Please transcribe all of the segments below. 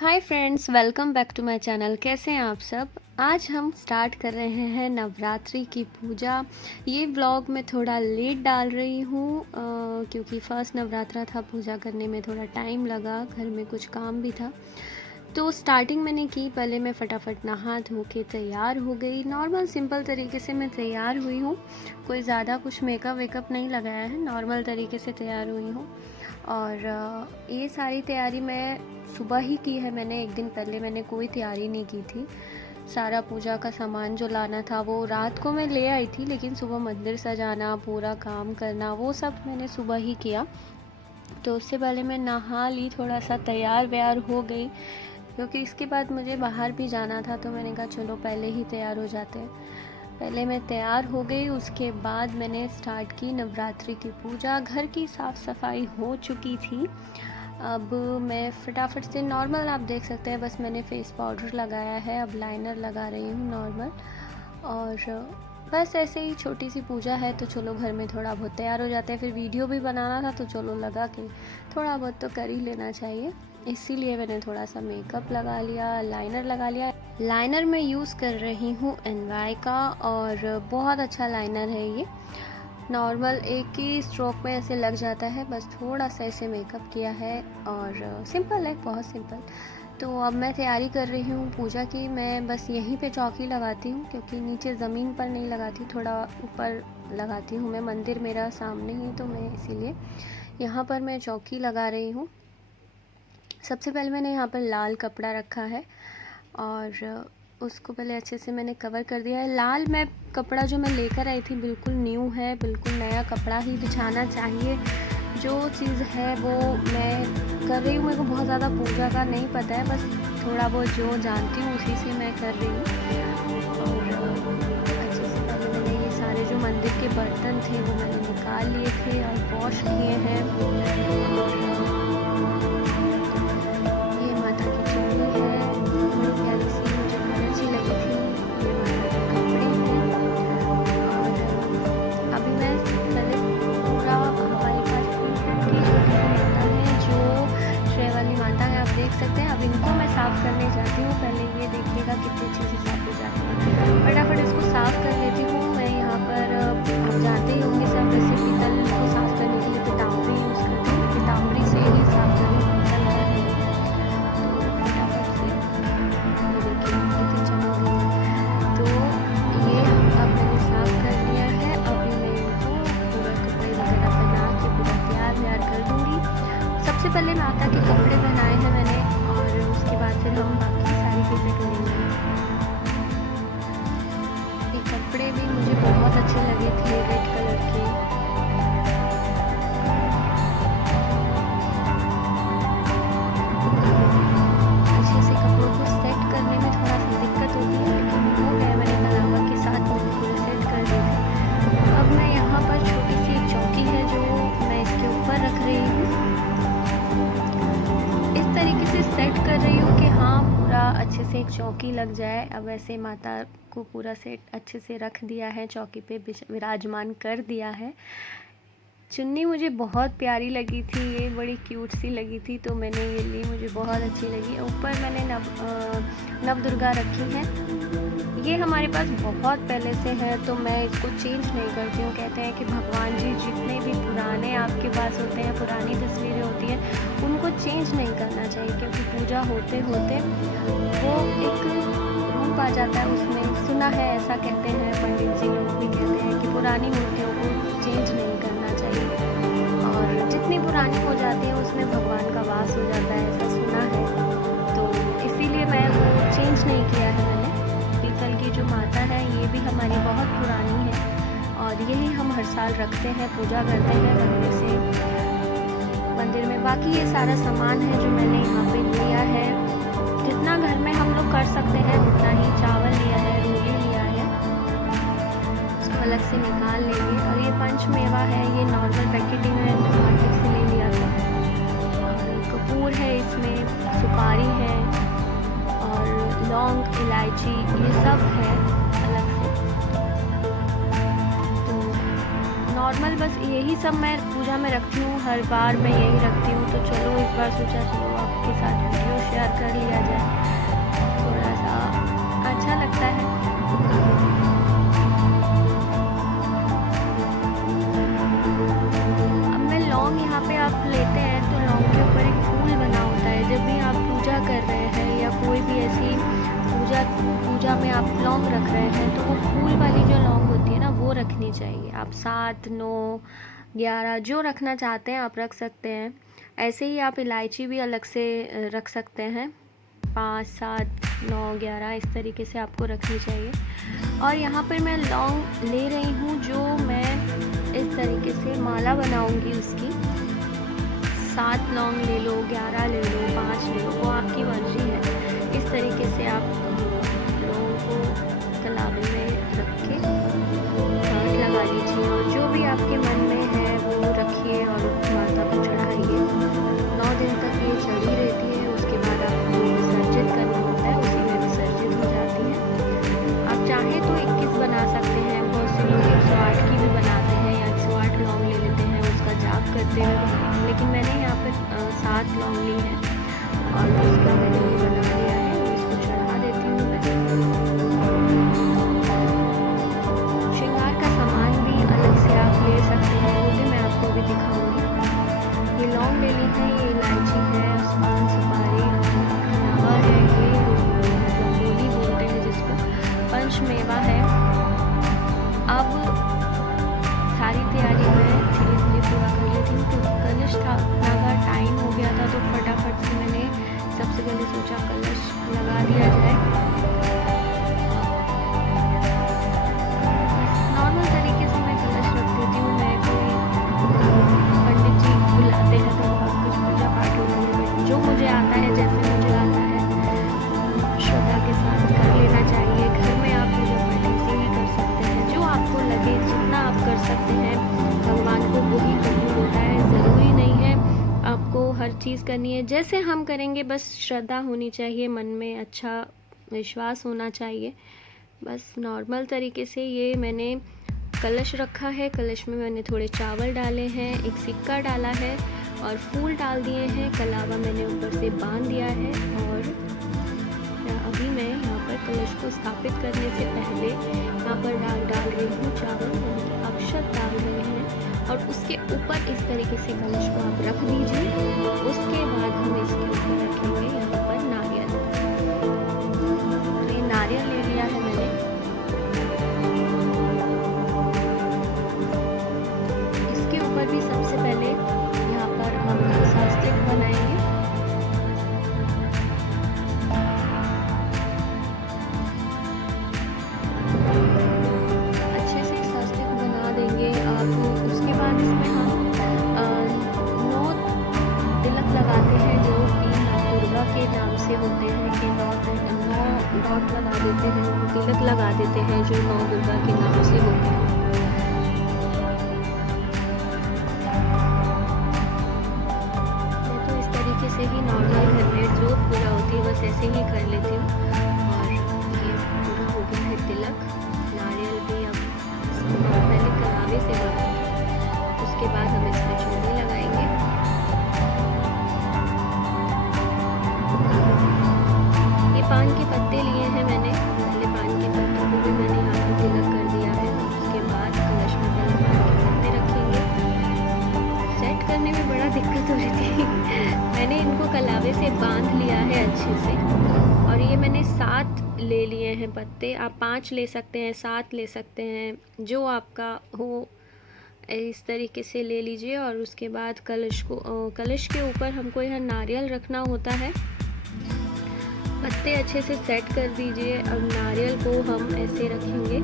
Hi friends, welcome back to my channel. कैसे हैं आप सब। आज हम स्टार्ट कर रहे हैं नवरात्रि की पूजा। ये व्लॉग मैं थोड़ा लेट डाल रही हूँ क्योंकि फर्स्ट नवरात्रा था, पूजा करने में थोड़ा टाइम लगा, घर में कुछ काम भी था। तो स्टार्टिंग मैंने की, पहले मैं फटाफट नहा धो के तैयार हो गई। नॉर्मल सिंपल तरीके से मैं तैयार हुई हूँ, कोई ज़्यादा कुछ मेकअप वेकअप नहीं लगाया है, नॉर्मल तरीके से तैयार हुई हूँ। और ये सारी तैयारी मैं सुबह ही की है। मैंने एक दिन पहले मैंने कोई तैयारी नहीं की थी। सारा पूजा का सामान जो लाना था वो रात को मैं ले आई थी, लेकिन सुबह मंदिर सजाना, पूरा काम करना, वो सब मैंने सुबह ही किया। तो उससे पहले मैं नहा ली, थोड़ा सा तैयार व्यार हो गई, क्योंकि इसके बाद मुझे बाहर भी जाना था। तो मैंने कहा चलो पहले ही तैयार हो जाते हैं। पहले मैं तैयार हो गई, उसके बाद मैंने स्टार्ट की नवरात्रि की पूजा। घर की साफ़ सफाई हो चुकी थी। अब मैं फटाफट से नॉर्मल, आप देख सकते हैं, बस मैंने फेस पाउडर लगाया है, अब लाइनर लगा रही हूँ नॉर्मल। और बस ऐसे ही छोटी सी पूजा है, तो चलो घर में थोड़ा बहुत तैयार हो जाते हैं। फिर वीडियो भी बनाना था, तो चलो लगा के थोड़ा बहुत तो कर ही लेना चाहिए, इसीलिए मैंने थोड़ा सा मेकअप लगा लिया, लाइनर लगा लिया। लाइनर मैं यूज़ कर रही हूँ NY का, और बहुत अच्छा लाइनर है ये। नॉर्मल एक ही स्ट्रोक में ऐसे लग जाता है, बस थोड़ा सा ऐसे मेकअप किया है, और सिंपल है, बहुत सिंपल। तो अब मैं तैयारी कर रही हूँ पूजा की। मैं बस यहीं पे चौकी लगाती हूँ, क्योंकि नीचे ज़मीन पर नहीं लगाती, थोड़ा ऊपर लगाती हूँ मैं। मंदिर मेरा सामने ही, तो मैं इसीलिए यहाँ पर मैं चौकी लगा रही हूँ। सबसे पहले मैंने यहाँ पर लाल कपड़ा रखा है, और उसको पहले अच्छे से मैंने कवर कर दिया है। लाल मैं कपड़ा जो मैं लेकर आई थी बिल्कुल न्यू है, बिल्कुल नया कपड़ा ही बिछाना चाहिए। जो चीज़ है वो मैं कर रही हूँ, मेरे को बहुत ज़्यादा पूजा का नहीं पता है, बस थोड़ा बहुत जो जानती हूँ उसी से मैं कर रही हूँ। और अच्छे से पहले मैंने ये सारे जो मंदिर के बर्तन थे वो मैंने निकाल लिए थे और वॉश किए हैं। देख सकते हैं। अब इनको मैं साफ़ करने जाती हूँ। पहले ये देखिएगा कितनी अच्छे से साफ़ हो जाती है। फटाफट इसको साफ़ कर लेती हूँ मैं। यहाँ पर आप जानते ही होंगे सब, वैसे पीतल को साफ़ करने के लिए पीताम्बरी यूज़ करते हैं, पीताम्बरी से ही साफ़ करें, पीतल का नहीं। तो फटाफट से देखिए कितनी चमक गई है। तो ये अब मैंने साफ़ कर लिया है। अभी मैं इनको पूरा कपड़े वगैरह पहना के पूरा तैयार व्यार कर दूँगी। सबसे पहले माता के कपड़े पहनाए हैं मैंने, और उसके बाद फिर हम बाकी सारी चीज़ें करेंगे। ये कपड़े भी मुझे बहुत अच्छे लगे थे, रेड कलर के। अच्छे से कपड़ों को सेट करने में थोड़ा सा दिक्कत होती है, लेकिन हो गया। मैंने कलावा के साथ बिल्कुल सेट कर दी थी। अब मैं यहाँ पर छोटी सी एक चौकी है जो मैं इसके ऊपर रख रही हूँ, तरीके से सेट कर रही हूँ कि हाँ पूरा अच्छे से एक चौकी लग जाए। अब ऐसे माता को पूरा सेट अच्छे से रख दिया है, चौकी पे विराजमान कर दिया है। चुन्नी मुझे बहुत प्यारी लगी थी, ये बड़ी क्यूट सी लगी थी, तो मैंने ये ली, मुझे बहुत अच्छी लगी। ऊपर मैंने नव दुर्गा रखी है। ये हमारे पास बहुत पहले से है, तो मैं इसको चेंज नहीं करती हूँ। कहते हैं कि भगवान जी जितने भी पुराने आपके पास होते हैं, पुरानी तस्वीरें होती हैं, उनको चेंज नहीं करना चाहिए, क्योंकि पूजा होते होते वो एक रूप आ जाता है उसमें। सुना है, ऐसा कहते हैं पंडित जी लोग भी कहते हैं कि पुरानी मूर्तियों को चेंज नहीं करना चाहिए, और जितनी पुरानी हो जाती है उसमें भगवान का वास हो जाता है, ऐसा सुना है। तो इसीलिए मैं वो चेंज नहीं किया है मैंने। पीतल की जो माता है ये भी हमारी बहुत पुरानी है, और यही हम हर साल रखते हैं, पूजा करते हैं मंदिर में। बाकी ये सारा सामान है जो मैंने यहाँ पे लिया है, जितना घर में हम लोग कर सकते हैं उतना ही। चावल लिया है, रोटी लिया है, उसको अलग से निकाल लेंगे। और ये पंचमेवा है, ये नॉर्मल पैकेटिंग है, मार्केट से ले लिया था। और कपूर है, इसमें सुपारी है, और लौंग, इलायची, ये सब है अलग से। तो नॉर्मल बस यही सब मैं पूजा में रखती हूँ, हर बार मैं यही रखती हूँ। तो चलो इस बार सोचा चलो आपके साथ वीडियो शेयर कर लिया पूजा में आप लौंग रख रहे हैं तो वो फूल वाली जो लौंग होती है ना वो रखनी चाहिए। आप 7, 9, 11 जो रखना चाहते हैं आप रख सकते हैं। ऐसे ही आप इलायची भी अलग से रख सकते हैं। 5, 7, 9, 11 इस तरीके से आपको रखनी चाहिए। और यहाँ पर मैं लौंग ले रही हूँ जो मैं इस तरीके से माला बनाऊँगी उसकी। 7 लौंग ले लो, 11 ले लो, 5 ले लो, वो आपकी मर्ज़ी है। इस तरीके से आप लौंग को कलावे में रख के गांठ लगा लीजिए और जो भी आपके मन में है वो रखिए और माता को चढ़ाइए। 9 दिन तक ये चढ़ी रहती है, उसके बाद आपको विसर्जित करना होता है, उसी में विसर्जित हो जाती है। आप चाहें तो 21 बना सकते हैं, बहुत से लोग 108 की भी बनाते हैं या 108 लौंग ले लेते हैं उसका जाप करते हुए, लेकिन मैंने यहाँ पर 7 लौंग ली है और उसका मैंने ये बना लिया है। इसको चढ़ा देती हूँ मैं। श्रृंगार का सामान भी अलग से आप ले सकते हैं, वो भी मैं आपको अभी दिखाऊंगी। ये लौंग ले ली है, ये इलायची है, पान सुपारी, मेवा है, ये रंगोली बोलते हैं जिसको, पंच मेवा है। अब सारी तैयारी मैं धीरे धीरे पूरा कर लेती हूँ। तो कलश था लगा, टाइम हो गया था तो फटाफट से मैंने सबसे पहले सोचा कलश लगा दिया जाए। नॉर्मल तरीके से मैं कलश रख देती हूँ। मैं कोई पंडित जी बुलाते हैं तो बहुत कुछ पूजा पाठ होती है, जो मुझे आता है जैसे मुझे आता है श्रद्धा के साथ कर लेना चाहिए। घर में आप पूजा पाठ ऐसे ही कर सकते हैं, जो आपको लगे जितना आप कर सकते हैं। भगवान को वही कबूल होता है, ज़रूरी नहीं है आपको हर चीज़ करनी है। जैसे हम करेंगे बस श्रद्धा होनी चाहिए, मन में अच्छा विश्वास होना चाहिए। बस नॉर्मल तरीके से ये मैंने कलश रखा है। कलश में मैंने थोड़े चावल डाले हैं, एक सिक्का डाला है और फूल डाल दिए हैं। कलावा मैंने ऊपर से बांध दिया है और अभी मैं यहाँ पर कलश को स्थापित करने से पहले यहाँ पर डाल रही हूँ चावल, अक्षत डाल रहे हैं और उसके ऊपर इस तरीके से कलश को आप रख दीजिए। उसके बाद हम इसके ऊपर रखेंगे यहाँ पर नारियल। तो ये नारियल ले लिया है मैंने। इसके ऊपर भी सबसे पहले यहाँ पर हम स्वास्तिक बनाएंगे। अच्छे से स्वास्तिक बना देंगे आप। उसके बाद इसमें हम 9 तिलक लगाते हैं जो कि माँ दुर्गा के नाम से होते हैं कि 9 डॉट लगा देते हैं, तिलक लगा देते हैं जो माँ दुर्गा के नाम से होते हैं। मैं तो इस तरीके से ही नॉर्मल घर में जो पूजा होती है बस ऐसे ही कर लेती हूँ। और ये पूरा हो गया है तिलक। नारियल भी अब पहले कलावे से लगाएंगे, उसके बाद हम इसमें चूड़ी लगाएंगे। ये पान के पत्ते लिए हैं मैंने, पहले पान के पत्तों को भी मैंने यहाँ पर तिलक कर दिया है। उसके बाद कलश में पहले पान के पत्ते रखेंगे। सेट करने में बड़ा दिक्कत हो रही थी मैंने इनको कलावे से बांध लिया है अच्छे से। और ये मैंने 7 ले लिए हैं पत्ते, आप 5 ले सकते हैं, 7 ले सकते हैं, जो आपका हो इस तरीके से ले लीजिए। और उसके बाद कलश के ऊपर हमको यहाँ नारियल रखना होता है। पत्ते अच्छे से सेट कर दीजिए। अब नारियल को हम ऐसे रखेंगे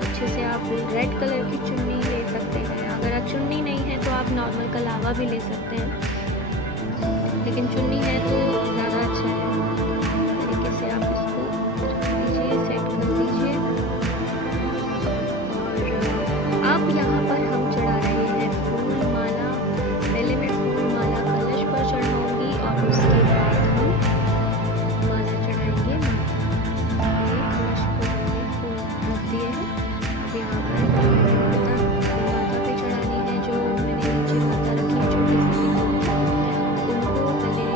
अच्छे से। आप रेड कलर की चुन्नी ले सकते हैं, अगर आप चुन्नी नहीं है तो आप नॉर्मल कलावा भी ले सकते हैं, लेकिन चुन्नी है तो ज़्यादा अच्छा है। इस तरीके से आप इसको रख दीजिए, सेट कर दीजिए। और अब यहाँ पर हम चढ़ा रहे हैं फूल माला। पहले मैं फूल माला कलश पर चढ़ाऊंगी और उसके बाद हम माला चढ़ाएंगे। कलश को मैंने फूल रख दिए हैं। अब यहाँ पर माता पे चढ़ानी है, जो मैंने नीचे माता रखी है छोटे से, उनको पहले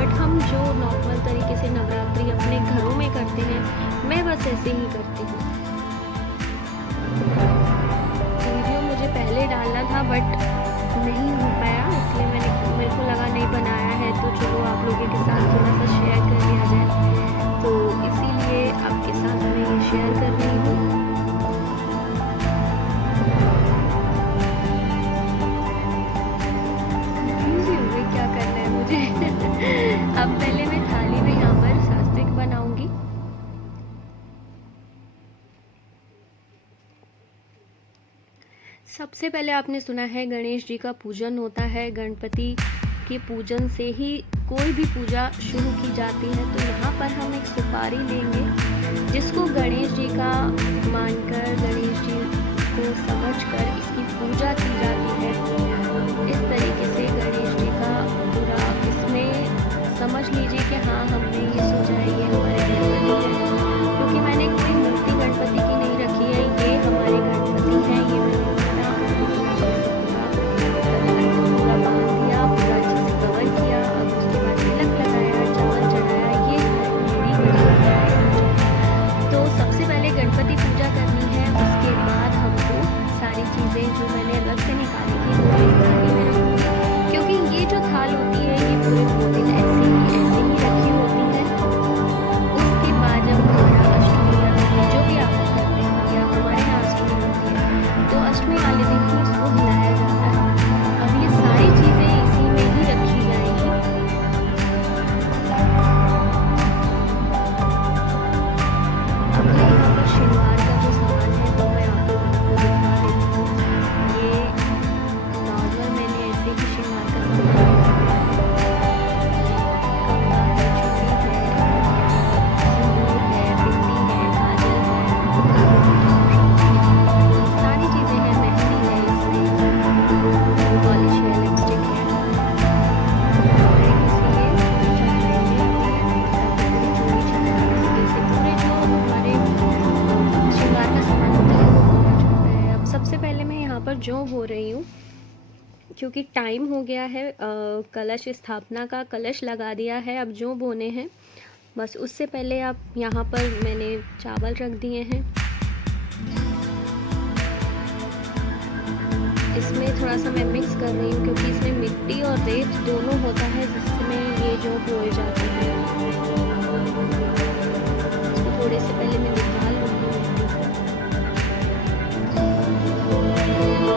बट हम जो नॉर्मल तरीके से नवरात्रि अपने घरों में करते हैं, मैं बस ऐसे ही करती हूँ। वीडियो मुझे पहले डालना था बट नहीं हो पाया, इसलिए मेरे को लगा नहीं बनाया है तो चलो आप लोगों के साथ थोड़ा सा शेयर कर लिया जाए, तो इसीलिए आपके साथ मैं ये शेयर कर रही हूँ। क्या करना है मुझे अब पहले मैं थाली में यहाँ पर सात्विक बनाऊंगी। सबसे पहले आपने सुना है गणेश जी का पूजन होता है, गणपति के पूजन से ही कोई भी पूजा शुरू की जाती है। तो यहाँ पर हम एक सुपारी लेंगे जिसको गणेश जी का मानकर, गणेश जी को समझकर इसकी पूजा की जाती है। इस तरीके से गणेश जी का पूरा इसमें समझ लीजिए कि हाँ हमने ये सोचा है ये हमारे गणपति है, क्योंकि मैंने कोई मूर्ति गणपति की नहीं रखी है, ये हमारे गणपति हैं। ये मैंने पूरा बांध दिया, पूरा अच्छे से कवर किया, अब उसके बाद तिलक लगाया, चावल चढ़ाया, ये मेरी गणपति है। तो सबसे पहले गणपति पूजा करनी है, उसके बाद हमको सारी चीज़ें जो मैंने अलग से निकाली थी वो इस थाली में रखूँगी, क्योंकि ये जो थाल होती है ये पूरे 2 दिन ऐसे ही रखी होती है। उसके बाद जब हमारा अष्टमी या जो भी आप करते हैं, या हमारे यहाँ अष्टमी होती है तो अष्टमी वाले दिन ही इसको हिलाया जाता है। अब ये सारी चीज़ें इसी में ही रखी जाएंगी। अब मैं यहाँ पर श्रृंगार का जो सामान है वो मैं आपको दिखा देती हूँ। ये नॉर्मल मैंने ऐसे ही श्रृंगार का सामान कंगा है, चूड़ी है, सिंदूर है, बिंदी है, काजल है, सारी चीज़ें हैं, मेहंदी है, इसमें पॉलिश है, लिपस्टिक है। श्रृंगार का सामान होता है वो पूरा चढ़ता है। अब सबसे पहले मैं यहाँ पर जौ बो रही हूँ, क्योंकि टाइम हो गया है कलश स्थापना का, कलश लगा दिया है, अब जौ बोने हैं। बस उससे पहले आप यहाँ पर मैंने चावल रख दिए हैं, इसमें थोड़ा सा मैं मिक्स कर रही हूँ क्योंकि इसमें मिट्टी और रेत दोनों होता है जिसमें ये जौ बोए जाते हैं। इसको थोड़े से पहले मैं निकाल लूँगी मिट्टी को।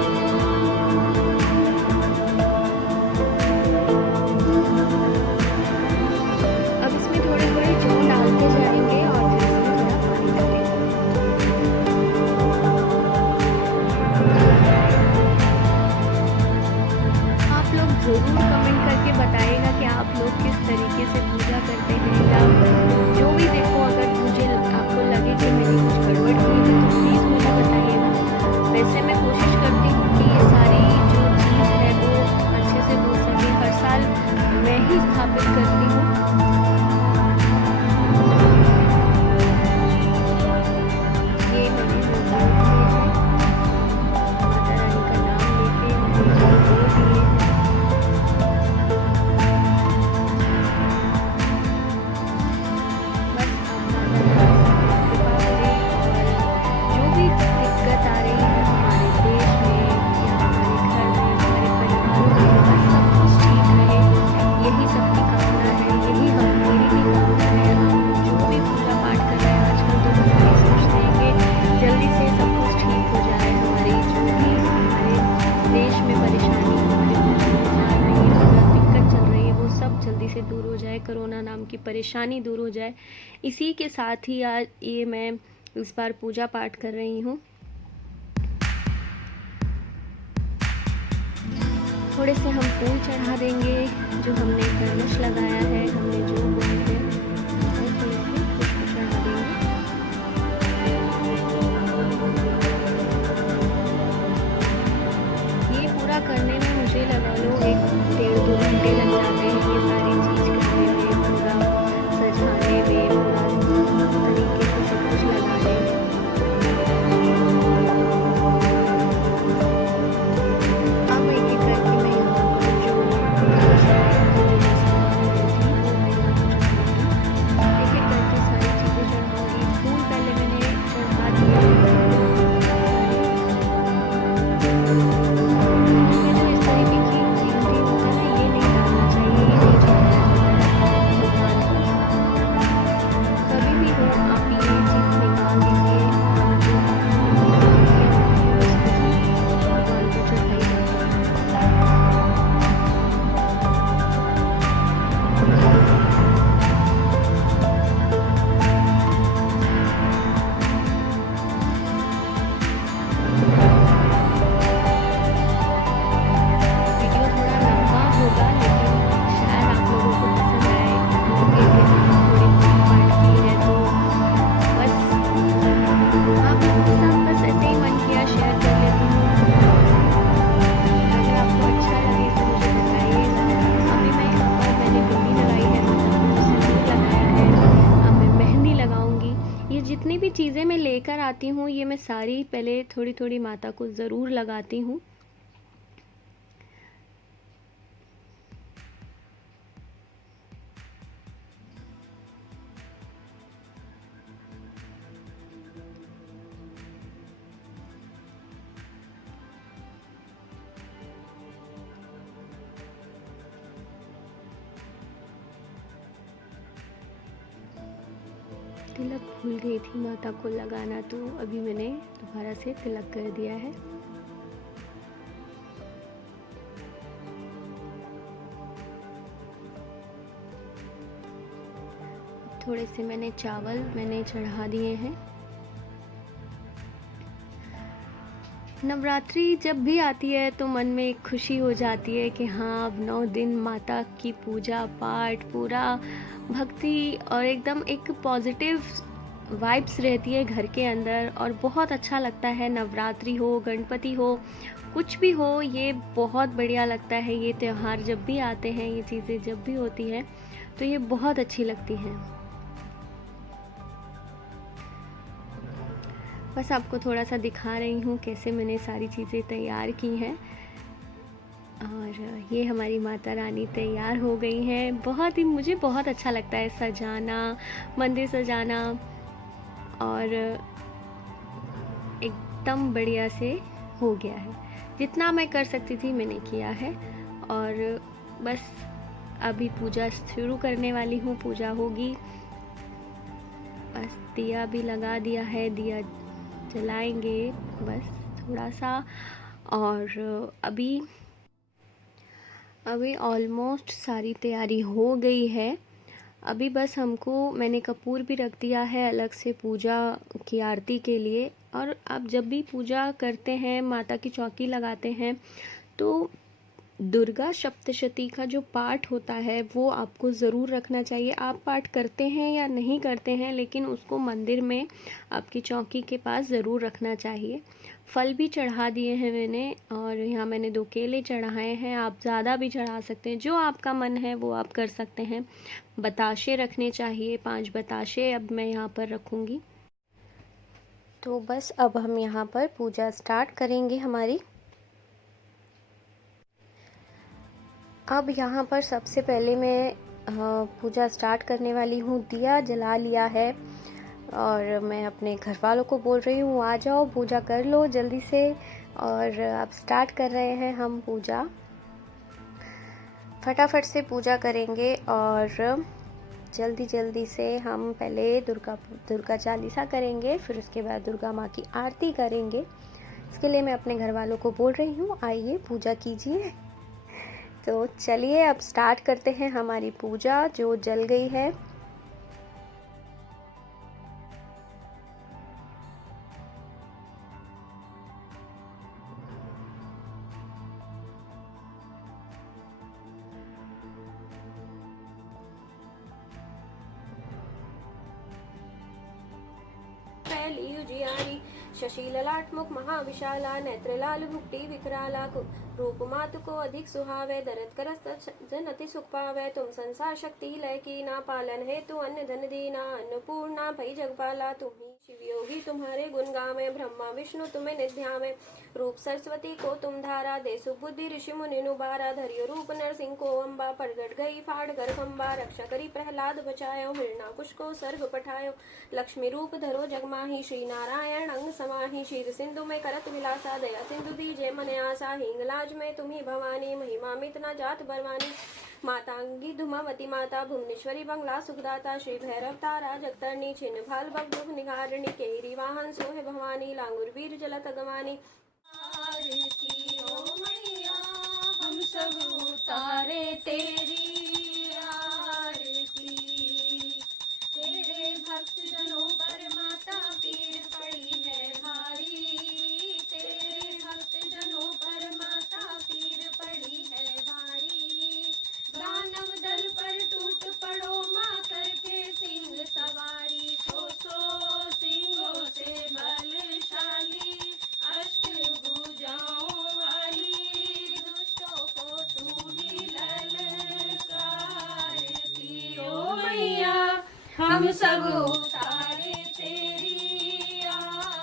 अब इसमें थोड़े थोड़े जौ डालते जाएंगे और फिर इसमें थोड़ा पानी डालेंगे। आप लोग ज़रूर कमेंट करके बताइएगा कि आप लोग किस तरीके से पूजा करते हैं, या जो भी देखो, अगर मुझे आपको लगे कि मैंने कुछ गड़बड़ की है तो प्लीज़ मुझे बताइएगा। वैसे मैं कोशिश करती हूँ कि ये सारी जो चीज़ है वो अच्छे से हो सके, हर साल मैं ही स्थापित करती हूँ। ये मैंने माता रानी का नाम लेके मैंने जो बोल दिए हैं। बस आप माता रानी कृपा करें, और जो भी दिक्कत आ रही है हमारे देश में या हमारे घर में, हमारे परिवारों में, बस सब कुछ ठीक रहे, यही सबकी कामना है, यही मेरी भी कामना है। हम जो भी पूजा पाठ कर रहे हैं आजकल तो बस यही सोचते हैं कि जल्दी से सब कुछ ठीक हो जाए, हमारी जो भी हमारे देश में परेशानी, हमारे देश में दिक्कत चल रही है वो सब जल्दी से दूर हो जाए, कोरोना नाम की परेशानी दूर हो जाए। इसी के साथ ही आज ये मैं इस बार पूजा पाठ कर रही हूँ। थोड़े से हम फूल चढ़ा देंगे, जो हमने कलश लगाया है, हमने जो बोए थे थोड़े से पुष्प चढ़ा देंगे। ये पूरा करने में मुझे लगा लो 1-1.5-2 घंटे लग जाते हैं, ये सारी चीज़ करने में, पूरा सजाने में, पूरा तरीके से सब कुछ लगाने में। अब एक एक करके मैं यहाँ पर जो मैं सामान लाई थी वो आती हूँ ये मैं सारी पहले थोड़ी थोड़ी माता को ज़रूर लगाती हूँ। तिलक भूल गई थी माता को लगाना, तो अभी मैंने दोबारा से तिलक कर दिया है। थोड़े से मैंने चावल चढ़ा दिए हैं। नवरात्रि जब भी आती है तो मन में एक खुशी हो जाती है कि हाँ, अब 9 दिन माता की पूजा पाठ, पूरा भक्ति और एकदम एक पॉजिटिव वाइब्स रहती है घर के अंदर, और बहुत अच्छा लगता है। नवरात्रि हो, गणपति हो, कुछ भी हो, ये बहुत बढ़िया लगता है। ये त्यौहार जब भी आते हैं, ये चीज़ें जब भी होती हैं, तो ये बहुत अच्छी लगती हैं। बस आपको थोड़ा सा दिखा रही हूँ कैसे मैंने सारी चीज़ें तैयार की हैं। और ये हमारी माता रानी तैयार हो गई हैं। मुझे बहुत अच्छा लगता है सजाना, मंदिर सजाना, और एकदम बढ़िया से हो गया है। जितना मैं कर सकती थी मैंने किया है, और बस अभी पूजा शुरू करने वाली हूँ। पूजा होगी, बस दिया भी लगा दिया है, दिया जलाएंगे बस थोड़ा सा। और अभी ऑलमोस्ट सारी तैयारी हो गई है। अभी बस मैंने कपूर भी रख दिया है अलग से पूजा की आरती के लिए। और आप जब भी पूजा करते हैं, माता की चौकी लगाते हैं, तो दुर्गा सप्तशती का जो पाठ होता है वो आपको ज़रूर रखना चाहिए। आप पाठ करते हैं या नहीं करते हैं, लेकिन उसको मंदिर में आपकी चौकी के पास ज़रूर रखना चाहिए। फल भी चढ़ा दिए हैं मैंने, और यहाँ मैंने 2 केले चढ़ाए हैं। आप ज़्यादा भी चढ़ा सकते हैं, जो आपका मन है वो आप कर सकते हैं। बताशे रखने चाहिए, 5 बताशे अब मैं यहाँ पर रखूँगी। तो बस अब हम यहाँ पर पूजा स्टार्ट करेंगे हमारी। अब यहाँ पर सबसे पहले मैं पूजा स्टार्ट करने वाली हूँ। दिया जला लिया है, और मैं अपने घर वालों को बोल रही हूँ, आ जाओ पूजा कर लो जल्दी से। और अब स्टार्ट कर रहे हैं हम पूजा। फटाफट से पूजा करेंगे, और जल्दी जल्दी से हम पहले दुर्गा चालीसा करेंगे, फिर उसके बाद दुर्गा माँ की आरती करेंगे। इसके लिए मैं अपने घर वालों को बोल रही हूँ, आइए पूजा कीजिए। तो चलिए अब स्टार्ट करते हैं हमारी पूजा जो जल गई है। पहली उजियारी शशि ललाट मुख महाविशाला, नेत्र लाल भुक्ति विकराला, रूप मातु को अधिक सुहावे, दरद करस जनति सुख पावे। तुम संसार शक्ति लय की ना, पालन है तू अन्न धन दीना, अन्नपूर्णा भई जगपाला। तुम ही शिव योगी तुम्हारे गुण गावे, ब्रह्मा विष्णु तुम्हें निध्यावे। रूप सरस्वती को तुम धारा, दे सुबुद्धि ऋषि मुनि नुबारा। धरियो रूप नरसिंह को अम्बा, प्रगट गई फाड़ कर खम्बा। रक्षा करी प्रहलाद बचायो, हिरणाकुश को सर्ग पठायो। लक्ष्मी रूप धरो जगमाही, श्री नारायण अंग समाही। क्षीर सिंधु में करत विलासा, दया सिंधु दीजे मन आसा। हिंगलाज में तुम्ही भवानी, महिमा मित न जात बरवानी। मातांगी धुमावती माता, भुवनेश्वरी बंगला सुखदाता। श्री भैरव तारा जगतरणी, छिन्न भाल भग दुख निवारणी। केरी वाहन सोहे भवानी, लांगुर वीर जलत गवानी। आरती ओ मैया हम सब उतारे तेरी आरती, तेरे भक्त जनों पर माता पीर पड़ी है भारी। तेरे भक्त जनों पर माता पीर पड़ी है भारी। दानव दल पर टूट पड़ो माँ करके सिंह सवारी। सो सिंहों से बलशाली, अष्टभुजाओं वाली, दुष्टों को तू ही ललकारती। ओ मैया हम सब उतारे तेरी आरती।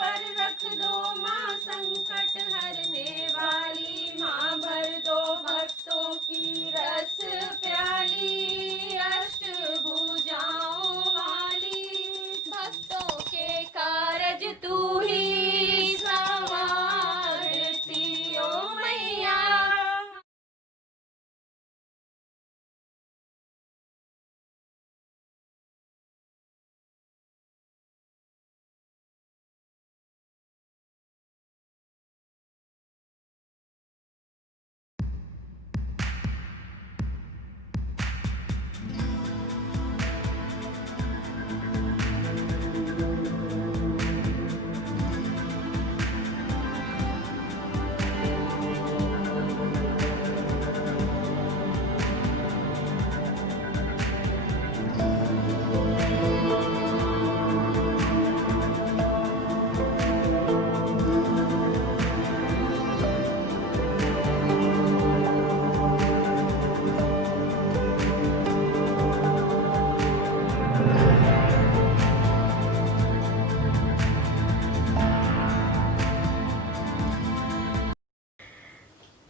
पर रख दो माँ संकट हरने वाली, माँ भर दो भक्तों की रस प्याली, अष्टभुजाओं वाली, भक्तों के कारज तू ही संवारती ओ मैया।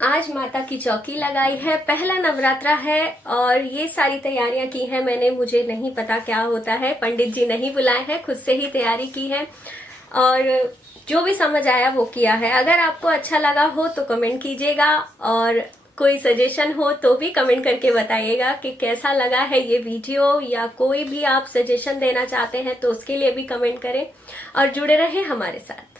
आज माता की चौकी लगाई है, पहला नवरात्रा है और ये सारी तैयारियां की है मैंने। मुझे नहीं पता क्या होता है, पंडित जी नहीं बुलाए हैं, खुद से ही तैयारी की है और जो भी समझ आया वो किया है। अगर आपको अच्छा लगा हो तो कमेंट कीजिएगा और कोई सजेशन हो तो भी कमेंट करके बताइएगा कि कैसा लगा है ये वीडियो, या कोई भी आप सजेशन देना चाहते हैं तो उसके लिए भी कमेंट करें और जुड़े रहें हमारे साथ।